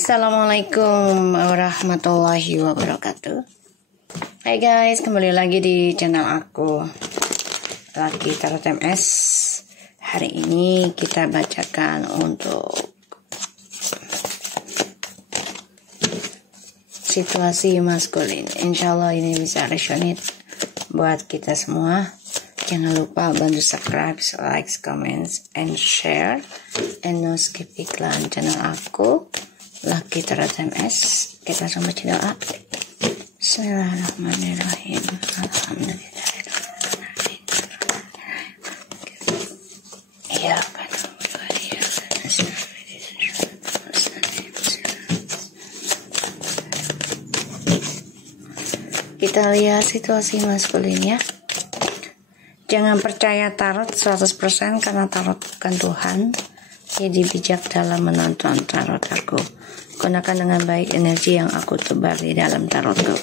Assalamualaikum warahmatullahi wabarakatuh. Hai guys, kembali lagi di channel aku, lagi Tarot MS. Hari ini kita bacakan untuk situasi maskulin. Insya Allah ini bisa resonate buat kita semua. Jangan lupa bantu subscribe, like, comments, and share. And no skip iklan channel aku, Laki Tarot MS. Kita sama channel A. Bismillahirrahmanirrahim. Alhamdulillah. Iya kan. Kita lihat situasi maskulin ya. Jangan percaya tarot 100% karena tarot bukan Tuhan. Jadi bijak dalam menonton tarot aku. Gunakan dengan baik energi yang aku tebar di dalam tarotku.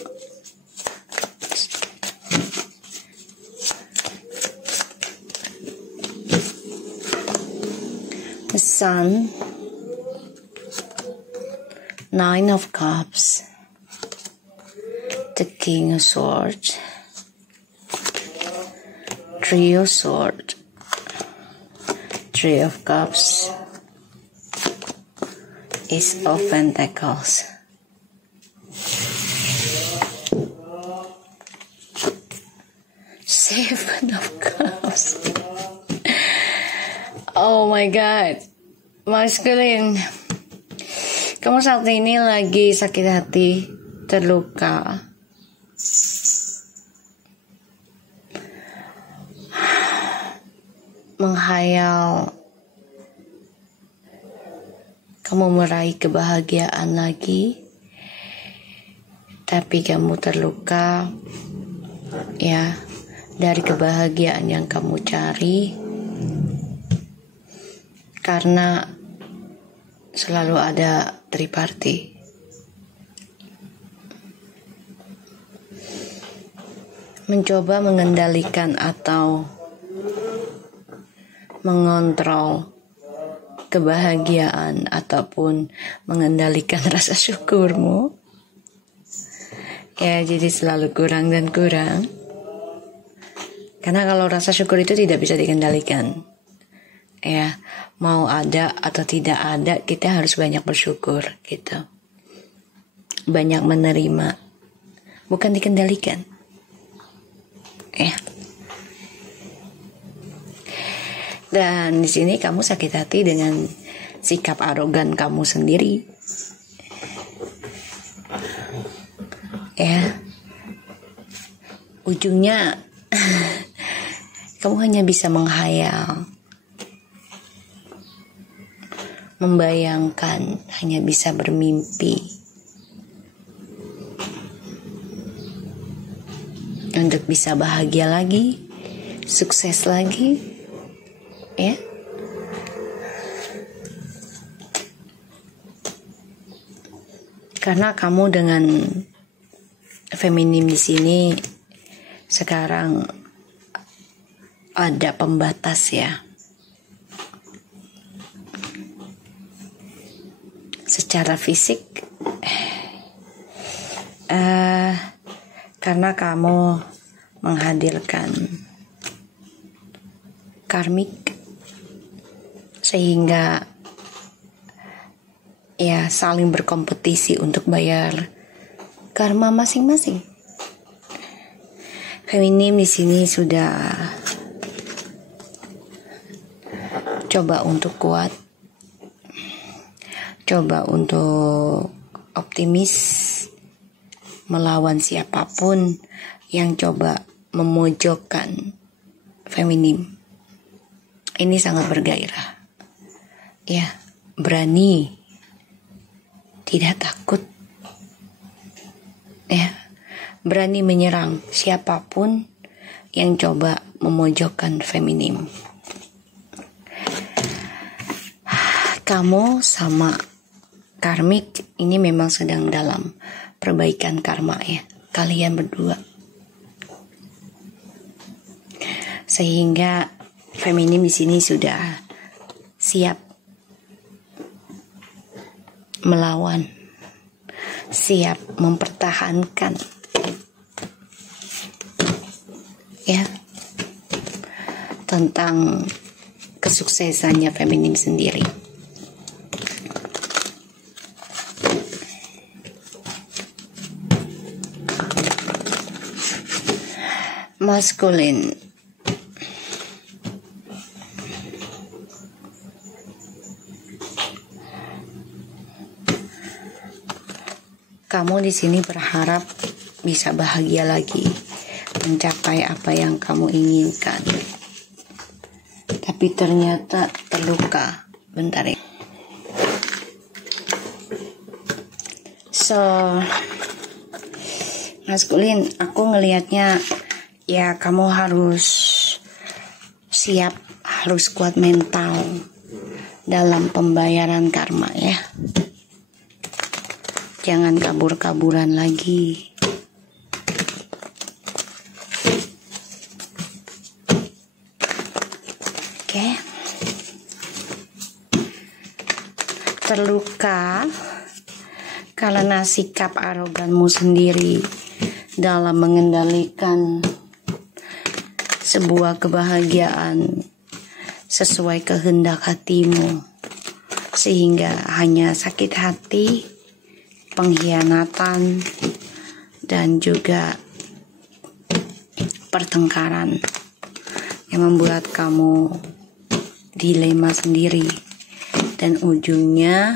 The Sun, Nine of Cups, the King of Swords, Three of Swords, Three of Cups, Ace of Pentacles, Seven of Cups. Oh my God, maskulin, kamu saat ini lagi sakit hati, terluka, menghayal kamu meraih kebahagiaan lagi, tapi kamu terluka ya dari kebahagiaan yang kamu cari, karena selalu ada triparty. Mencoba mengendalikan atau mengontrol kebahagiaan ataupun mengendalikan rasa syukurmu ya, jadi selalu kurang dan kurang, karena kalau rasa syukur itu tidak bisa dikendalikan ya, mau ada atau tidak ada kita harus banyak bersyukur gitu, banyak menerima, bukan dikendalikan ya. Dan di sini kamu sakit hati dengan sikap arogan kamu sendiri. Ya. Ujungnya kamu hanya bisa menghayal, membayangkan, hanya bisa bermimpi untuk bisa bahagia lagi, sukses lagi. Ya, karena kamu dengan feminim di sini sekarang ada pembatas ya, secara fisik, karena kamu menghadirkan karmik, sehingga ya saling berkompetisi untuk bayar karma masing-masing. Feminim di sini sudah coba untuk kuat, coba untuk optimis melawan siapapun yang coba memojokkan feminim. Ini sangat bergairah. Ya, berani, tidak takut, ya, berani menyerang siapapun yang coba memojokkan feminim. Kamu sama karmik ini memang sedang dalam perbaikan karma ya, kalian berdua, sehingga feminim di sini sudah siap melawan, siap mempertahankan, ya, tentang kesuksesannya feminim sendiri. Maskulin, kamu di sini berharap bisa bahagia lagi, mencapai apa yang kamu inginkan, tapi ternyata terluka. Bentar ya. So, maskulin, aku ngelihatnya ya kamu harus siap, harus kuat mental dalam pembayaran karma ya. Jangan kabur-kaburan lagi. Oke. Terluka karena sikap aroganmu sendiri dalam mengendalikan sebuah kebahagiaan sesuai kehendak hatimu, sehingga hanya sakit hati, pengkhianatan, dan juga pertengkaran yang membuat kamu dilema sendiri, dan ujungnya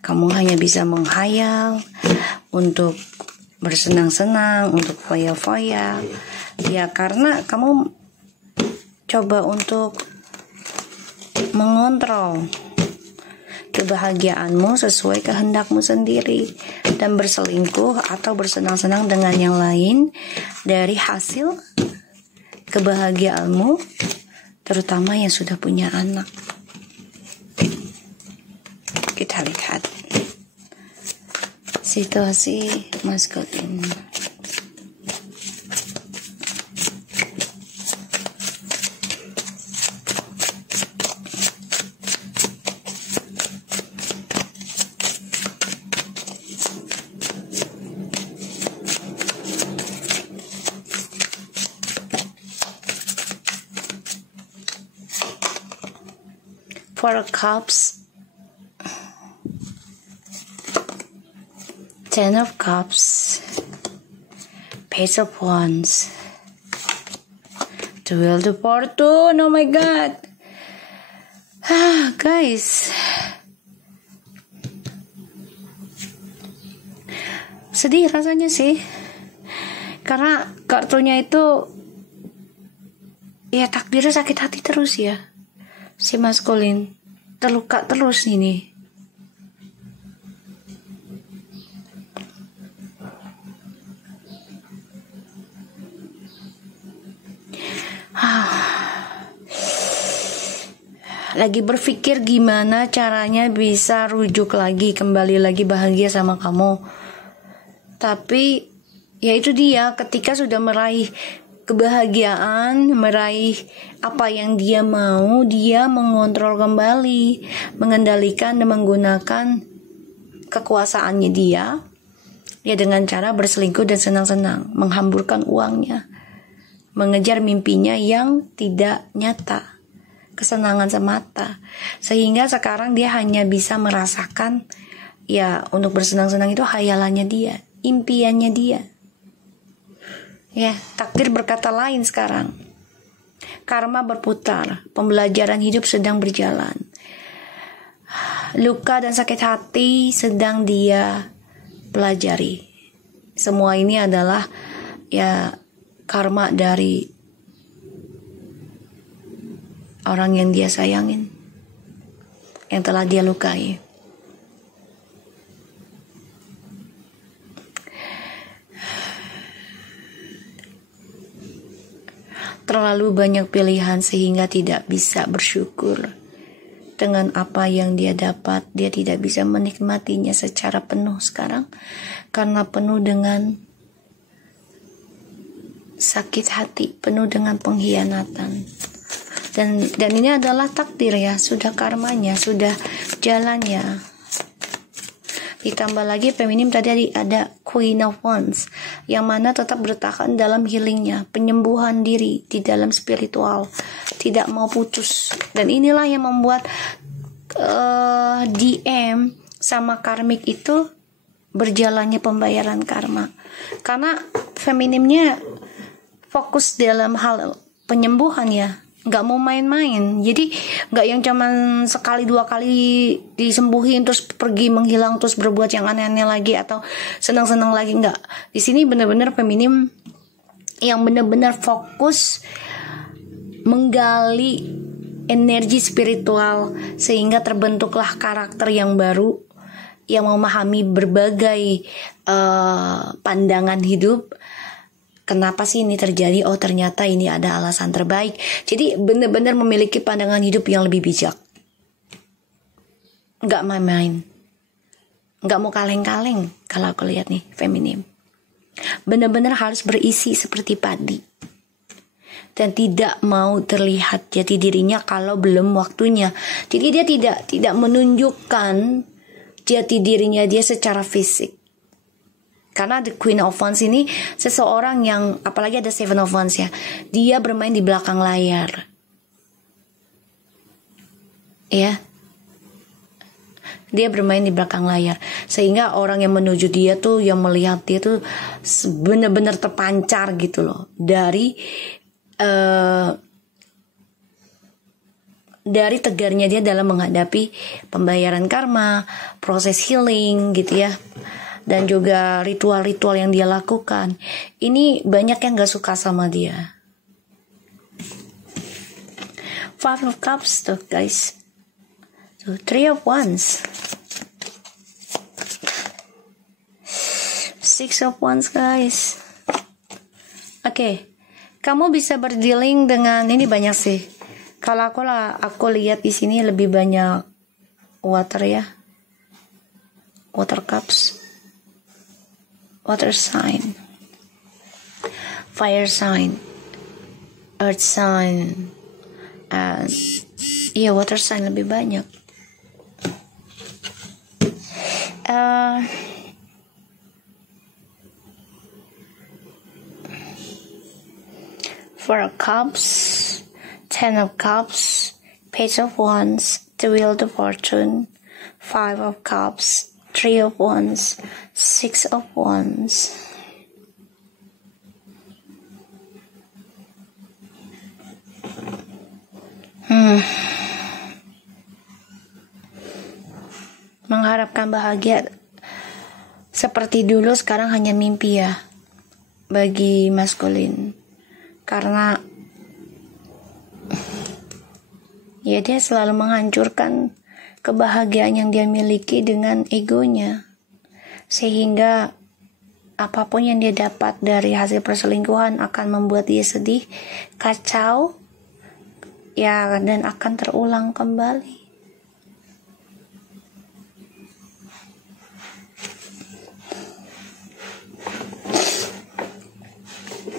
kamu hanya bisa menghayal untuk bersenang-senang, untuk foya-foya. Ya, karena kamu coba untuk mengontrol kebahagiaanmu sesuai kehendakmu sendiri dan berselingkuh atau bersenang-senang dengan yang lain dari hasil kebahagiaanmu, terutama yang sudah punya anak. Kita lihat situasi maskulin. Four of Cups, Ten of Cups, Page of Wands, the Wheel of Fortune. Oh my God, guys, sedih rasanya sih, karena kartunya itu ya takdirnya sakit hati terus ya. Si maskulin terluka terus ini. Lagi berpikir gimana caranya bisa rujuk lagi, kembali lagi bahagia sama kamu. Tapi ya itu dia, ketika sudah meraih kebahagiaan, meraih apa yang dia mau, dia mengontrol kembali, mengendalikan dan menggunakan kekuasaannya dia, ya dengan cara berselingkuh dan senang-senang, menghamburkan uangnya, mengejar mimpinya yang tidak nyata, kesenangan semata, sehingga sekarang dia hanya bisa merasakan ya untuk bersenang-senang itu hayalannya dia, impiannya dia. Ya, takdir berkata lain sekarang. Karma berputar, pembelajaran hidup sedang berjalan. Luka dan sakit hati sedang dia pelajari. Semua ini adalah ya karma dari orang yang dia sayangin, yang telah dia lukai. Terlalu banyak pilihan sehingga tidak bisa bersyukur dengan apa yang dia dapat. Dia tidak bisa menikmatinya secara penuh sekarang karena penuh dengan sakit hati, penuh dengan pengkhianatan. Dan ini adalah takdir ya, sudah karmanya, sudah jalannya. Ditambah lagi feminim tadi ada Queen of Wands, yang mana tetap bertahan dalam healingnya, penyembuhan diri di dalam spiritual, tidak mau putus. Dan inilah yang membuat DM sama karmik itu berjalannya pembayaran karma. Karena feminimnya fokus dalam hal penyembuhan ya, nggak mau main-main. Jadi nggak yang cuman sekali dua kali disembuhin terus pergi menghilang terus berbuat yang aneh-aneh lagi atau senang-senang lagi, nggak. Di sini benar-benar feminim yang benar-benar fokus menggali energi spiritual sehingga terbentuklah karakter yang baru yang memahami berbagai pandangan hidup. Kenapa sih ini terjadi? Oh, ternyata ini ada alasan terbaik. Jadi benar-benar memiliki pandangan hidup yang lebih bijak. Nggak main-main. Nggak mau kaleng-kaleng kalau aku lihat nih feminim. Benar-benar harus berisi seperti padi. Dan tidak mau terlihat jati dirinya kalau belum waktunya. Jadi dia tidak menunjukkan jati dirinya dia secara fisik. Karena the Queen of Wands ini seseorang yang, apalagi ada Seven of Wands ya, dia bermain di belakang layar. Ya. Dia bermain di belakang layar. Sehingga orang yang menuju dia tuh, yang melihat dia tuh benar-benar terpancar gitu loh. Dari tegarnya dia dalam menghadapi pembayaran karma, proses healing gitu ya, dan juga ritual-ritual yang dia lakukan. Ini banyak yang gak suka sama dia. Five of Cups tuh guys, tuh Three of Wands, Six of Wands guys. Oke, kamu bisa berdealing dengan ini banyak sih. Kalau aku lihat di sini lebih banyak water ya, water cups, water sign, fire sign, earth sign, and water sign lebih banyak. Four of Cups, Ten of Cups, Page of Wands, the Wheel of Fortune, Five of Cups, Three of Wands, Six of Wands. Mengharapkan bahagia seperti dulu sekarang hanya mimpi ya bagi maskulin. Karena ya dia selalu menghancurkan kebahagiaan yang dia miliki dengan egonya. Sehingga apapun yang dia dapat dari hasil perselingkuhan akan membuat dia sedih, kacau, ya, dan akan terulang kembali.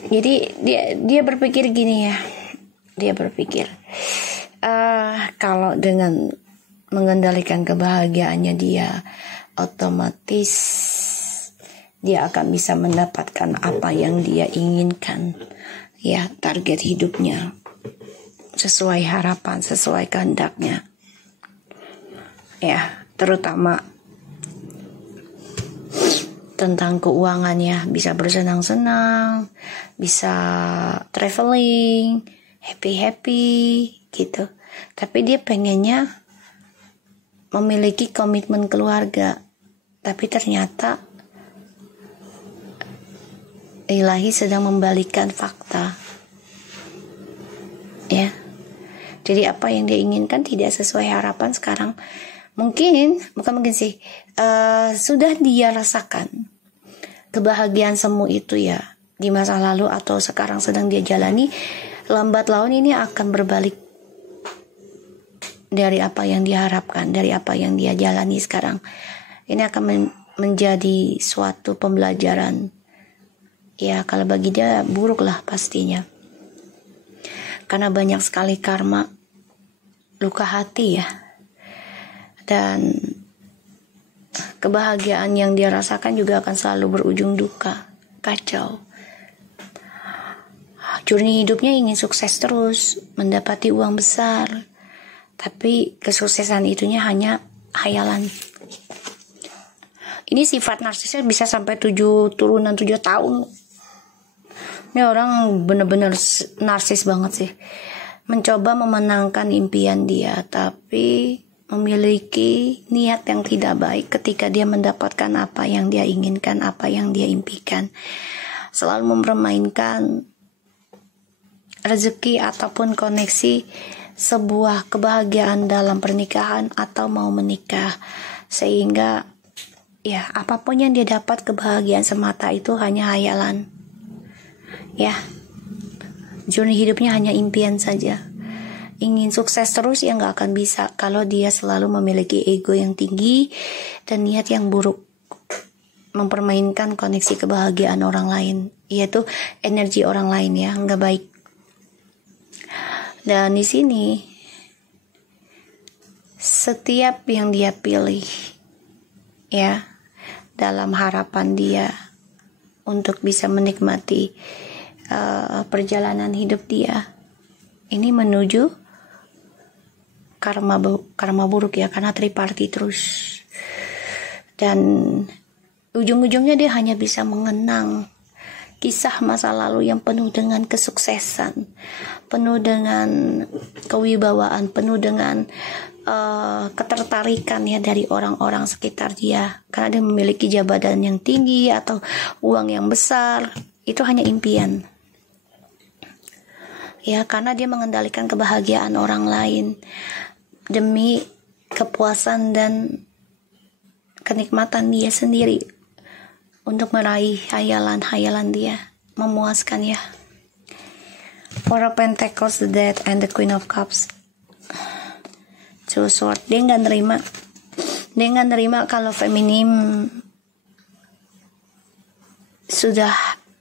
Jadi dia berpikir gini ya, dia berpikir kalau dengan mengendalikan kebahagiaannya dia, otomatis dia akan bisa mendapatkan apa yang dia inginkan, ya, target hidupnya sesuai harapan, sesuai kehendaknya, ya, terutama tentang keuangan ya, bisa bersenang-senang, bisa traveling, happy gitu. Tapi dia pengennya memiliki komitmen keluarga. Tapi ternyata ilahi sedang membalikkan fakta. Ya. Jadi apa yang dia inginkan tidak sesuai harapan sekarang. Sudah dia rasakan kebahagiaan semu itu ya di masa lalu atau sekarang sedang dia jalani. Lambat laun ini akan berbalik dari apa yang dia harapkan, dari apa yang dia jalani sekarang. Ini akan menjadi suatu pembelajaran. Ya, kalau bagi dia buruk lah pastinya. Karena banyak sekali karma, luka hati ya. Dan kebahagiaan yang dia rasakan juga akan selalu berujung duka, kacau. Journey hidupnya ingin sukses terus, mendapati uang besar, tapi kesuksesan itunya hanya khayalan. Ini sifat narsisnya bisa sampai 7 tahun. Ini orang bener-bener narsis banget sih. Mencoba memenangkan impian dia, tapi memiliki niat yang tidak baik ketika dia mendapatkan apa yang dia inginkan, apa yang dia impikan. Selalu mempermainkan rezeki ataupun koneksi sebuah kebahagiaan dalam pernikahan atau mau menikah, sehingga ya apapun yang dia dapat kebahagiaan semata itu hanya hayalan. Ya, journey hidupnya hanya impian saja. Ingin sukses terus ya nggak akan bisa kalau dia selalu memiliki ego yang tinggi dan niat yang buruk, mempermainkan koneksi kebahagiaan orang lain, yaitu energi orang lain, ya nggak baik. Dan di sini setiap yang dia pilih, ya, dalam harapan dia untuk bisa menikmati perjalanan hidup dia, ini menuju karma buruk, ya, karena triparti terus. Dan ujung-ujungnya dia hanya bisa mengenang kisah masa lalu yang penuh dengan kesuksesan, penuh dengan kewibawaan, penuh dengan ketertarikan, ya, dari orang-orang sekitar dia, karena dia memiliki jabatan yang tinggi atau uang yang besar. Itu hanya impian, ya, karena dia mengendalikan kebahagiaan orang lain demi kepuasan dan kenikmatan dia sendiri, untuk meraih hayalan-hayalan dia, memuaskan, ya. Four of Pentacles, the Death, and the Queen of Cups. Two Swords. Dia nggak nerima kalau feminim sudah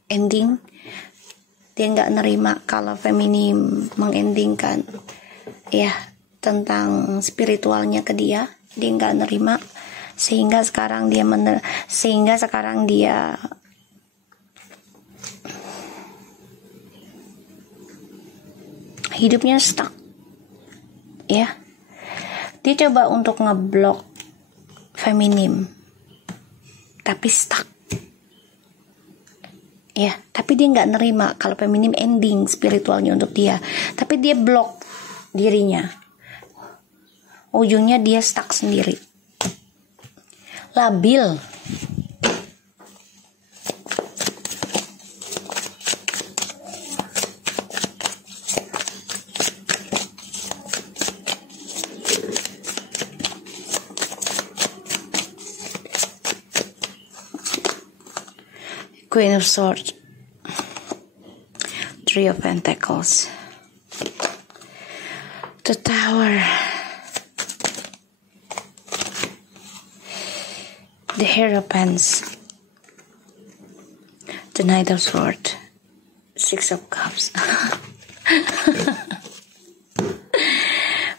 ending. Dia nggak nerima kalau feminim mengendingkan, ya, tentang spiritualnya ke dia. Dia nggak nerima. Sehingga sekarang dia hidupnya stuck, ya. Dia coba untuk ngeblok feminim, tapi stuck, ya. Tapi dia nggak nerima kalau feminim ending spiritualnya untuk dia, tapi dia blok dirinya. Ujungnya dia stuck sendiri, labil. Queen of Swords, Three of Pentacles, the Tower, the Hierophants, the Knight of Swords, Six of Cups,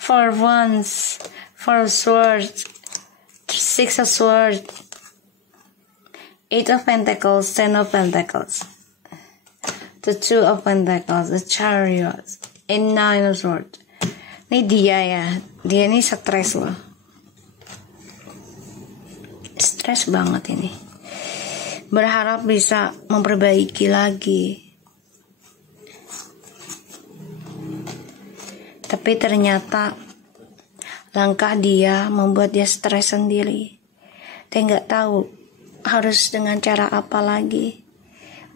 Four of Wands, Four of Swords, Six of Swords, Eight of Pentacles, Ten of Pentacles, the Two of Pentacles, the Chariot, and Nine of Swords. Ini dia, ya, dia ini stres loh, stres banget ini. Berharap bisa memperbaiki lagi, tapi ternyata langkah dia membuat dia stres sendiri. Dia nggak tahu harus dengan cara apa lagi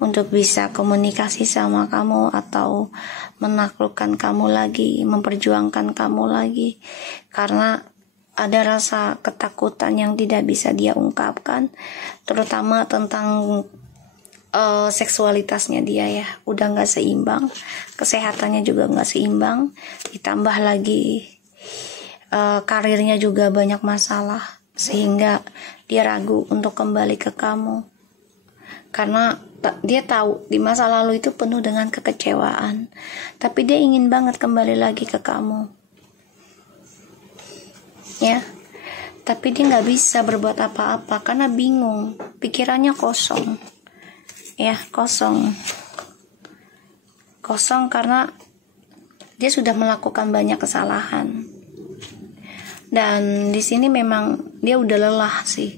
untuk bisa komunikasi sama kamu atau menaklukkan kamu lagi, memperjuangkan kamu lagi, karena ada rasa ketakutan yang tidak bisa dia ungkapkan, terutama tentang seksualitasnya dia, ya, udah nggak seimbang, kesehatannya juga nggak seimbang, ditambah lagi karirnya juga banyak masalah, sehingga dia ragu untuk kembali ke kamu, karena dia tahu di masa lalu itu penuh dengan kekecewaan, tapi dia ingin banget kembali lagi ke kamu, ya. tapi dia nggak bisa berbuat apa-apa karena bingung, pikirannya kosong, ya kosong karena dia sudah melakukan banyak kesalahan. Dan di sini memang dia udah lelah sih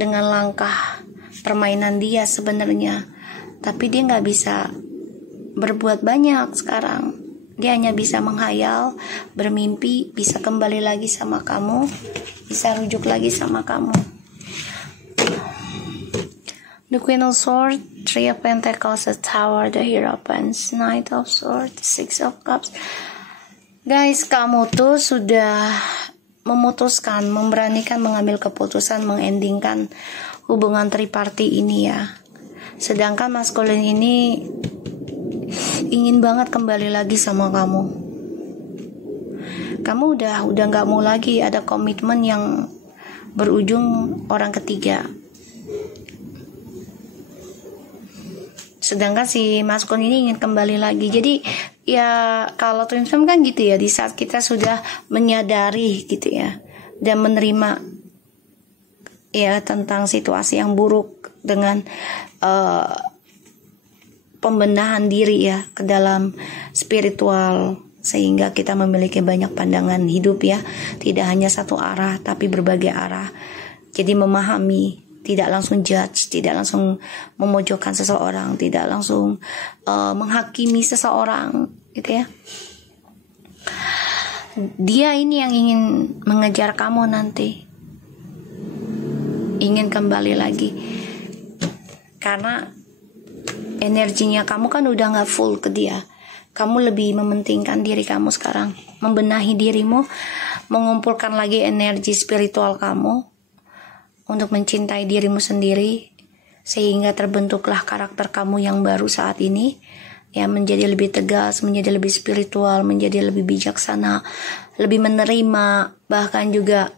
dengan langkah permainan dia sebenarnya, tapi dia nggak bisa berbuat banyak sekarang. Dia hanya bisa menghayal, bermimpi, bisa kembali lagi sama kamu, bisa rujuk lagi sama kamu. The Queen of Swords, Three of Pentacles, the Tower, the Hierophant, Knight of Swords, Six of Cups. Guys, kamu tuh sudah memutuskan, memberanikan mengambil keputusan, mengendingkan hubungan triparty ini ya. Sedangkan maskulin ini ingin banget kembali lagi sama kamu. Kamu udah nggak mau lagi ada komitmen yang berujung orang ketiga. Sedangkan si maskulin ini ingin kembali lagi. Jadi ya kalau twin flame kan gitu ya, di saat kita sudah menyadari gitu ya dan menerima ya tentang situasi yang buruk dengan pembenahan diri ya ke dalam spiritual, sehingga kita memiliki banyak pandangan hidup ya, tidak hanya satu arah tapi berbagai arah. Jadi memahami, tidak langsung judge, tidak langsung memojokkan seseorang, tidak langsung menghakimi seseorang gitu ya. Dia ini yang ingin mengejar kamu nanti, ingin kembali lagi karena energinya kamu kan udah gak full ke dia. Kamu lebih mementingkan diri kamu sekarang, membenahi dirimu, mengumpulkan lagi energi spiritual kamu untuk mencintai dirimu sendiri, sehingga terbentuklah karakter kamu yang baru saat ini, ya, menjadi lebih tegas, menjadi lebih spiritual, menjadi lebih bijaksana, lebih menerima, bahkan juga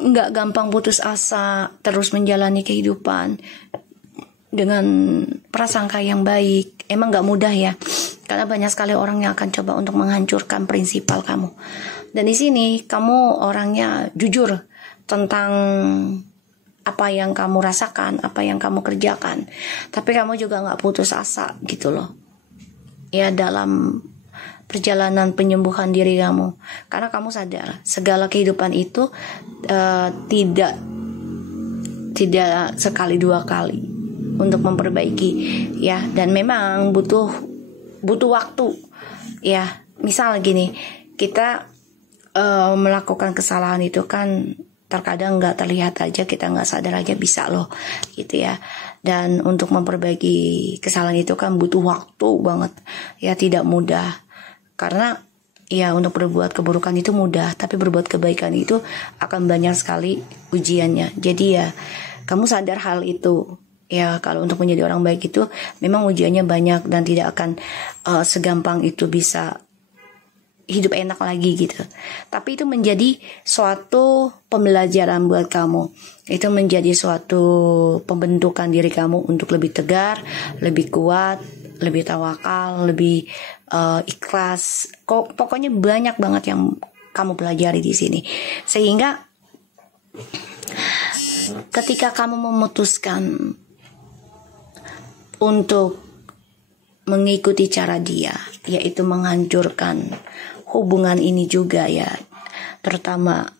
nggak gampang putus asa, terus menjalani kehidupan dengan prasangka yang baik. Emang gak mudah ya, karena banyak sekali orang yang akan coba untuk menghancurkan prinsipal kamu. Dan di sini kamu orangnya jujur tentang apa yang kamu rasakan, apa yang kamu kerjakan. Tapi kamu juga gak putus asa gitu loh, ya, dalam perjalanan penyembuhan diri kamu. Karena kamu sadar segala kehidupan itu tidak sekali dua kali untuk memperbaiki ya, dan memang butuh waktu ya. Misal gini, kita melakukan kesalahan itu kan terkadang nggak terlihat aja, kita nggak sadar aja bisa loh gitu ya. Dan untuk memperbaiki kesalahan itu kan butuh waktu banget ya, tidak mudah. Karena ya untuk berbuat keburukan itu mudah, tapi berbuat kebaikan itu akan banyak sekali ujiannya. Jadi ya kamu sadar hal itu. Ya, kalau untuk menjadi orang baik itu memang ujiannya banyak dan tidak akan segampang itu bisa hidup enak lagi gitu. Tapi itu menjadi suatu pembelajaran buat kamu. Itu menjadi suatu pembentukan diri kamu untuk lebih tegar, lebih kuat, lebih tawakal, lebih ikhlas. Pokoknya banyak banget yang kamu pelajari di sini. Sehingga ketika kamu memutuskan untuk mengikuti cara dia, yaitu menghancurkan hubungan ini juga ya, terutama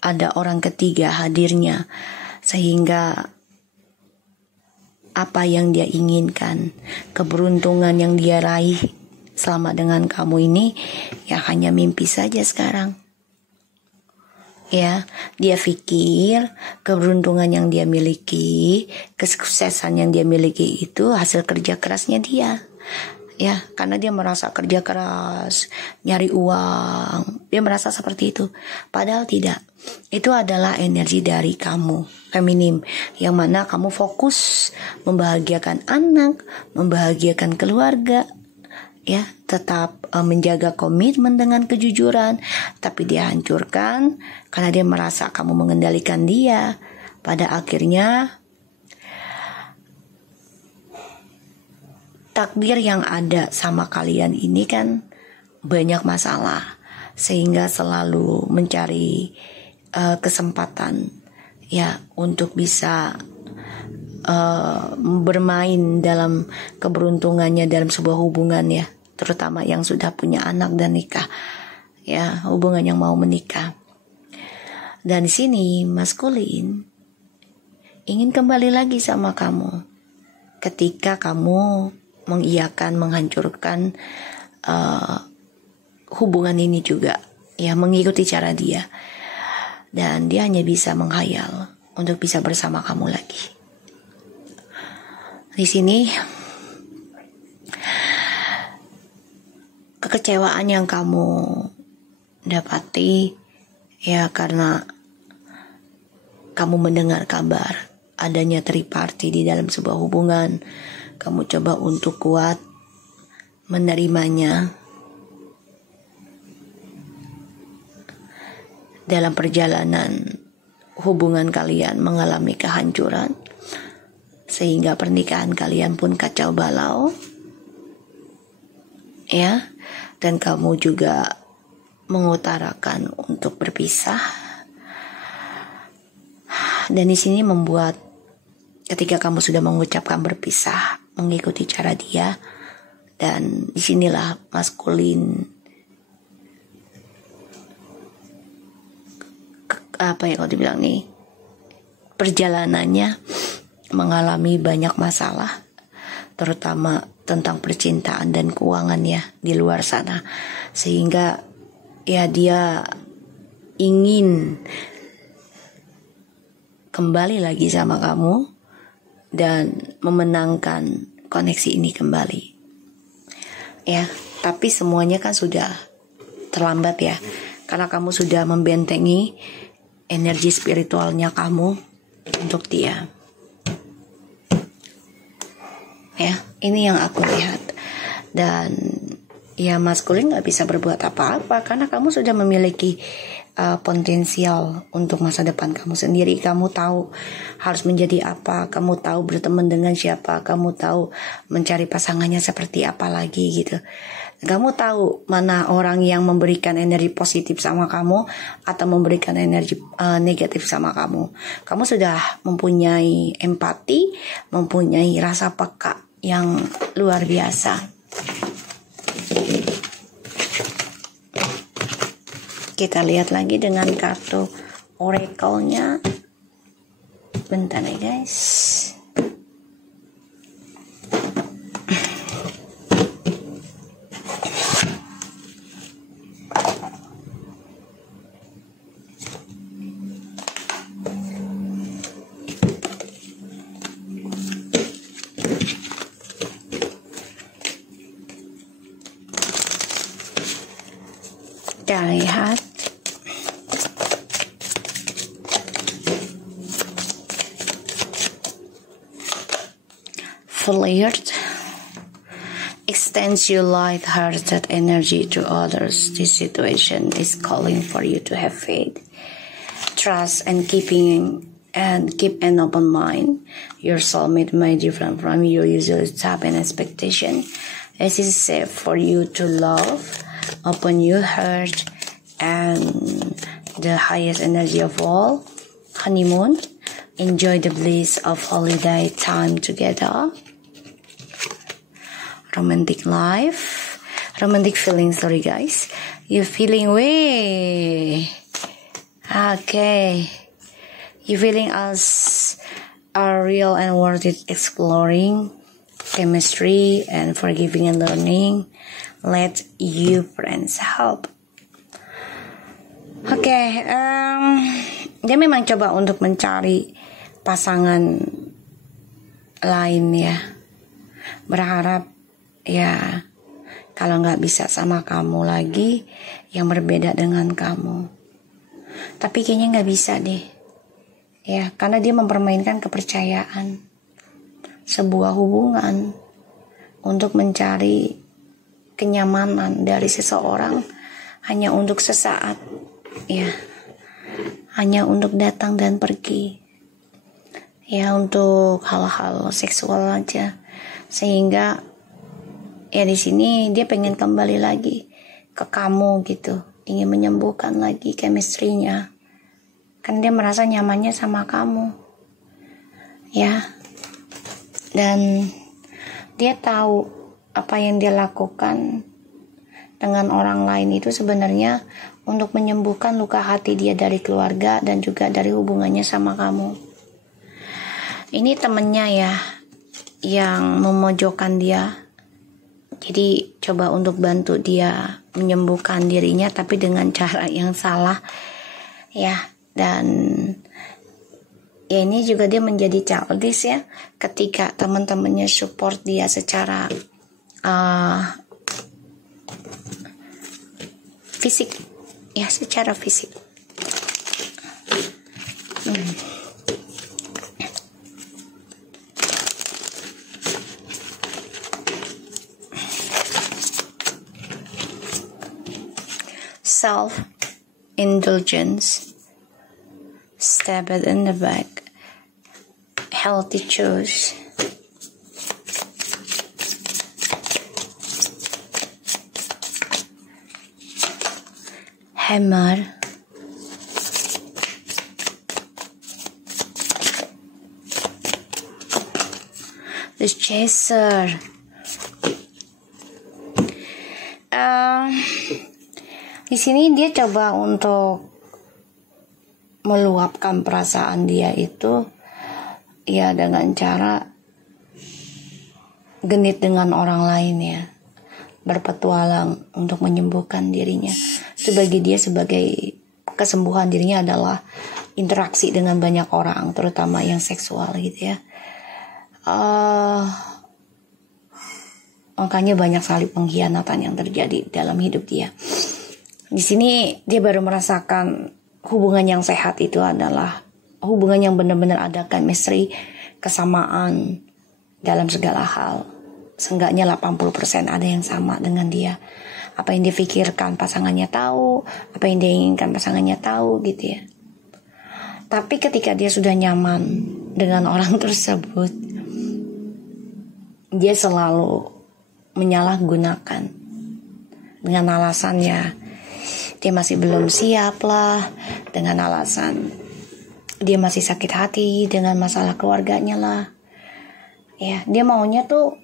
ada orang ketiga hadirnya, sehingga apa yang dia inginkan, keberuntungan yang dia raih selama dengan kamu ini ya hanya mimpi saja sekarang. Ya, dia pikir keberuntungan yang dia miliki, kesuksesan yang dia miliki itu hasil kerja kerasnya dia. Ya, karena dia merasa kerja keras, nyari uang, dia merasa seperti itu. Padahal tidak. Itu adalah energi dari kamu, feminim, yang mana kamu fokus membahagiakan anak, membahagiakan keluarga, ya, tetap menjaga komitmen dengan kejujuran, tapi dia hancurkan karena dia merasa kamu mengendalikan dia. Pada akhirnya takdir yang ada sama kalian ini kan banyak masalah, sehingga selalu mencari kesempatan ya untuk bisa bermain dalam keberuntungannya dalam sebuah hubungan ya, terutama yang sudah punya anak dan nikah ya, hubungan yang mau menikah. Dan di sini maskulin ingin kembali lagi sama kamu ketika kamu mengiyakan, menghancurkan hubungan ini juga ya, mengikuti cara dia, dan dia hanya bisa menghayal untuk bisa bersama kamu lagi. Di sini kekecewaan yang kamu dapati ya karena kamu mendengar kabar adanya triparty di dalam sebuah hubungan. Kamu coba untuk kuat menerimanya. Dalam perjalanan hubungan kalian mengalami kehancuran, sehingga pernikahan kalian pun kacau balau ya, dan kamu juga mengutarakan untuk berpisah. Dan di sini membuat ketika kamu sudah mengucapkan berpisah, mengikuti cara dia, dan disinilah maskulin apa ya kalau dibilang nih, perjalanannya mengalami banyak masalah, terutama tentang percintaan dan keuangan ya di luar sana, sehingga ya dia ingin kembali lagi sama kamu dan memenangkan koneksi ini kembali ya. Tapi semuanya kan sudah terlambat ya, karena kamu sudah membentengi energi spiritualnya kamu untuk dia ya. Ini yang aku lihat. Dan ya maskulin gak bisa berbuat apa-apa karena kamu sudah memiliki potensial untuk masa depan kamu sendiri. Kamu tahu harus menjadi apa, kamu tahu berteman dengan siapa, kamu tahu mencari pasangannya seperti apa lagi gitu. Kamu tahu mana orang yang memberikan energi positif sama kamu atau memberikan energi negatif sama kamu. Kamu sudah mempunyai empati, mempunyai rasa peka yang luar biasa. Kita lihat lagi dengan kartu oracle-nya. Bentar nih guys. Kita lihat. Flirt extends your light-hearted energy to others. This situation is calling for you to have faith, trust, and keep an open mind. Your soulmate may differ from your usual type and expectation. It is safe for you to love, open your heart, and the highest energy of all, honeymoon. Enjoy the bliss of holiday time together. Romantic life, romantic feeling. Sorry guys, you feeling way okay. You feeling as are real and worth it. Exploring chemistry and forgiving and learning. Let you friends help. Oke, dia memang coba untuk mencari pasangan lain ya, berharap ya kalau nggak bisa sama kamu lagi yang berbeda dengan kamu. Tapi kayaknya nggak bisa deh ya, karena dia mempermainkan kepercayaan sebuah hubungan untuk mencari kenyamanan dari seseorang hanya untuk sesaat ya, hanya untuk datang dan pergi ya, untuk hal-hal seksual aja. Sehingga ya di sini dia pengen kembali lagi ke kamu gitu, ingin menyembuhkan lagi chemistry-nya Kan dia merasa nyamannya sama kamu. Ya. Dan dia tahu apa yang dia lakukan dengan orang lain itu sebenarnya untuk menyembuhkan luka hati dia dari keluarga dan juga dari hubungannya sama kamu. Ini temennya ya yang memojokkan dia. Jadi coba untuk bantu dia menyembuhkan dirinya tapi dengan cara yang salah. Ya, dan ya ini juga dia menjadi childish ya ketika teman-temannya support dia secara fisik, ya secara fisik. Self-indulgence, stab it in the back, healthy choice. Hammer, the chaser. Di sini dia coba untuk meluapkan perasaan dia itu ya dengan cara genit dengan orang lain ya, berpetualang untuk menyembuhkan dirinya. Itu bagi dia sebagai kesembuhan dirinya adalah interaksi dengan banyak orang, terutama yang seksual gitu ya. Makanya banyak sekali pengkhianatan yang terjadi dalam hidup dia. Di sini dia baru merasakan hubungan yang sehat itu adalah hubungan yang benar-benar ada chemistry, kesamaan dalam segala hal. Seenggaknya 80% ada yang sama dengan dia. Apa yang dia pikirkan pasangannya tahu, apa yang dia inginkan pasangannya tahu gitu ya. Tapi ketika dia sudah nyaman dengan orang tersebut, dia selalu menyalahgunakan dengan alasannya dia masih belum siap lah, dengan alasan dia masih sakit hati dengan masalah keluarganya lah. Ya, dia maunya tuh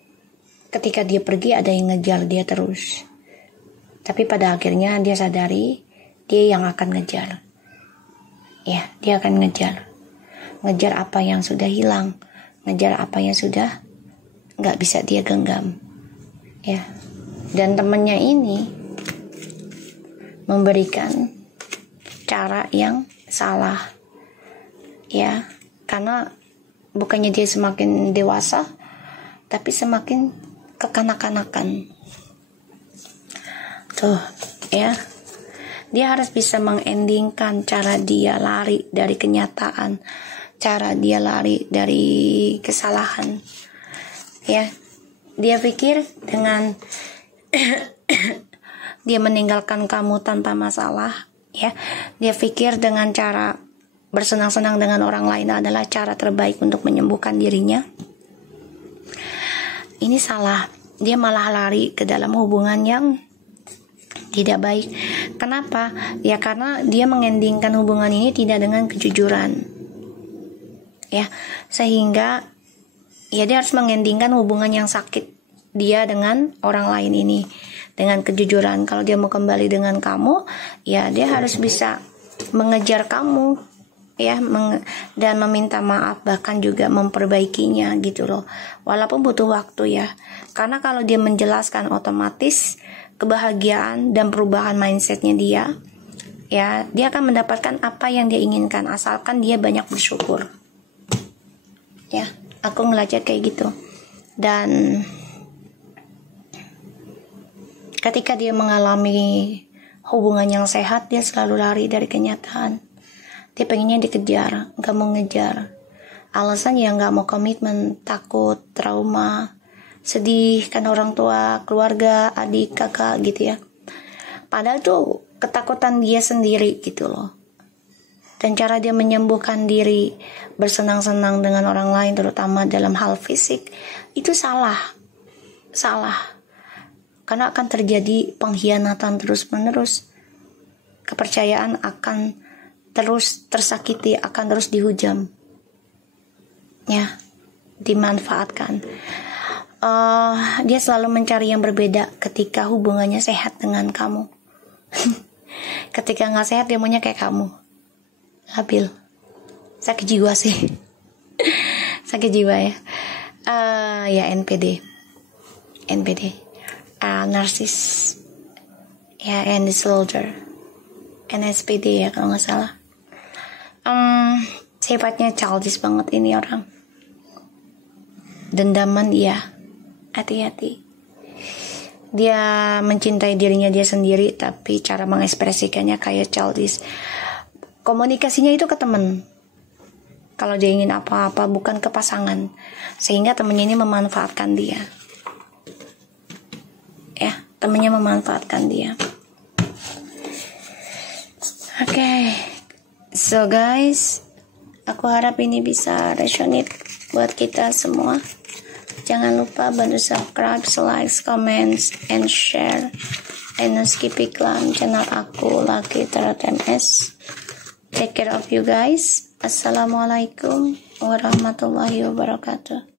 ketika dia pergi ada yang ngejar dia terus. Tapi pada akhirnya dia sadari dia yang akan ngejar. Ya, dia akan ngejar. Ngejar apa yang sudah hilang, ngejar apa yang sudah gak bisa dia genggam. Ya. Dan temannya ini memberikan cara yang salah. Ya, karena bukannya dia semakin dewasa, tapi semakin kekanak-kanakan. Tuh, ya. Dia harus bisa mengendingkan cara dia lari dari kenyataan, cara dia lari dari kesalahan. Ya. Dia pikir dengan dia meninggalkan kamu tanpa masalah, ya. Dia pikir dengan cara bersenang-senang dengan orang lain adalah cara terbaik untuk menyembuhkan dirinya. Ini salah. Dia malah lari ke dalam hubungan yang tidak baik. Kenapa? Ya karena dia mengendingkan hubungan ini tidak dengan kejujuran. Ya, sehingga ya dia harus mengendingkan hubungan yang sakit dia dengan orang lain ini dengan kejujuran. Kalau dia mau kembali dengan kamu, ya dia harus bisa mengejar kamu, ya, dan meminta maaf, bahkan juga memperbaikinya gitu loh. Walaupun butuh waktu ya. Karena kalau dia menjelaskan, otomatis kebahagiaan dan perubahan mindsetnya dia, ya dia akan mendapatkan apa yang dia inginkan asalkan dia banyak bersyukur. Ya, aku ngelajar kayak gitu. Dan ketika dia mengalami hubungan yang sehat, dia selalu lari dari kenyataan. Dia pengennya dikejar, gak mau ngejar. Alasan ya gak mau komitmen, takut, trauma, sedih kan orang tua, keluarga, adik, kakak gitu ya. Padahal tuh ketakutan dia sendiri gitu loh. Dan cara dia menyembuhkan diri, bersenang-senang dengan orang lain, terutama dalam hal fisik, itu salah. Karena akan terjadi pengkhianatan terus-menerus. Kepercayaan akan terus tersakiti, akan terus dihujam, ya, dimanfaatkan. Dia selalu mencari yang berbeda ketika hubungannya sehat dengan kamu. Ketika nggak sehat dia maunya kayak kamu, labil, sakit jiwa sih. Sakit jiwa ya. Ya NPD, narsis, ya, and disorder, NSPD ya kalau nggak salah. Sifatnya childish banget ini orang. Dendaman iya, hati-hati. Dia mencintai dirinya dia sendiri, tapi cara mengekspresikannya kayak childish. Komunikasinya itu ke temen, kalau dia ingin apa-apa, bukan ke pasangan. Sehingga temennya ini memanfaatkan dia, ya, temennya memanfaatkan dia. Oke. So guys, aku harap ini bisa resonate buat kita semua. Jangan lupa bantu subscribe, like, comments, and share. And skip iklan channel aku, Lucky Tarot MS. Take care of you guys. Assalamualaikum warahmatullahi wabarakatuh.